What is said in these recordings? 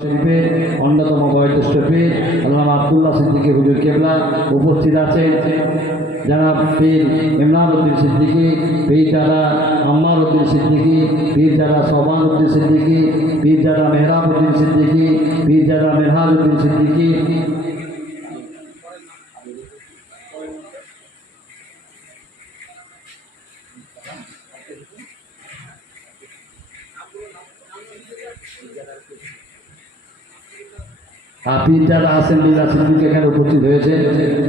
শরীফের অন্যতম বয়োজ্যেষ্ঠ পীর আল্লামা আব্দুল্লাহ সিদ্দিকী হুজুর কেবলা উপস্থিত আছেন। জনাব পীর ইমরান উদ্দিন সিদ্দিকী, পীর দাদা আম্মার উদ্দিন সিদ্দিকী, পীর দাদা সোবান উদ্দিন সিদ্দিকী, পীর দাদা মেহরাব উদ্দিন সিদ্দিকী, পীর দাদা মেহরাজ উদ্দিন সিদ্দিকী, পীর দাদা হাসেমুল্লাহ সিদ্দিকী এখানে উপস্থিত হয়েছে।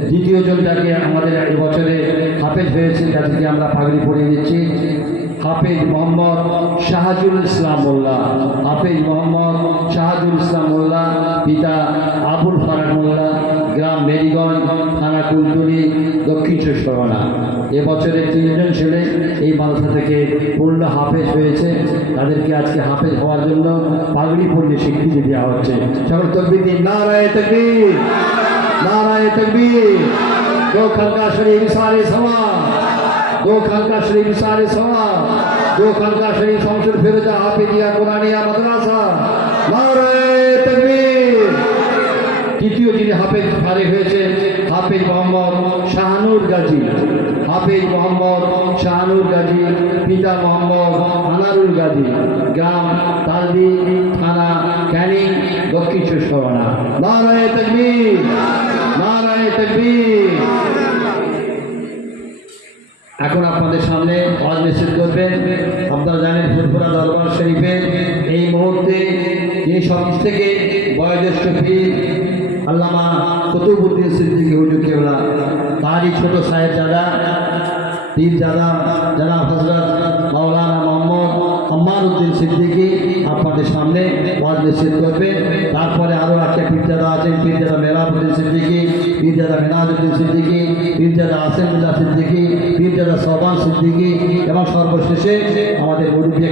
দ্বিতীয় জনটাকে আমাদের এবছরে হাফেজ হয়েছে, যাদেরকে আমরা পাগড়ি পরিয়ে দিচ্ছি। হাফেজ মোহাম্মদ শাহাজুল ইসলাম মোল্লা, হাফেজ মোহাম্মদ শাহাজুল ইসলাম মোল্লা, পিতা আবুল ফারাক মোল্লা, গ্রাম মেরিগঞ্জ, থানা কুলতুলি, দক্ষিণ চব্বিশ পরগনা। এবছরে 3 জন ছেলে এই মাদ্রাসা থেকে পূর্ণ হাফেজ হয়েছে। তাদেরকে আজকে হাফেজ হওয়ার জন্য পাগড়ি পরিয়ে স্বীকৃতি দেওয়া হচ্ছে। সকল তকবীর দিন, নারায়ে তাকবীর, নারায়ে তাকবীর। दो खानका शरीफ सारे सवा, दो खानका शरीफ सारे सवा, दो खानका शरीफ शमशुल फिरोजा हाफिजिया कुरानिया मदरसा, नाराये तकबीर। তৃতীয় যিনি হাফেজ ফারেক হয়েছে হাফেজ মোহাম্মদ শাহানুর গাজী, হাফেজ মোহাম্মদ শাহানুর গাজী, পিতা মোহাম্মদ আনারুল গাজী, গ্রাম তালদি, থানা ক্যানিং, দক্ষিণ চব্বিশ পরগনা। নারায়ে তাকবীর, নারায়ে তাকবীর। এখন আপনাদের সামনে ওয়াজ নসিহত করবেন। আপনারা জানেন ফুরফুরা দরবার শরীফে এই মুহূর্তে যিনি সব থেকে বয়োজ্যেষ্ঠ পীর আল্লামা কুতুবউদ্দিন সিদ্দিকী হুজুর কেবলা, তারই ছোট সাহেবজাদা পীর জাদা জনাব হযরত মাওলানা মোহাম্মদ আম্মার উদ্দিন সিদ্দিকী আপনাদের সামনে ওয়াজ নসিহত করবেন। তারপরে আরও একটা পীরজাদা আছেন, পীরজাদা মেহরাব উদ্দিন সিদ্দিকী, পীরজাদা মেহরাজ উদ্দিন সিদ্দিকী, পীরজাদা আসেমুল্লাহ সিদ্দিকী, পীরজাদা সোবান সিদ্দিকী এবং সর্বশেষে আমাদের মুরব্বী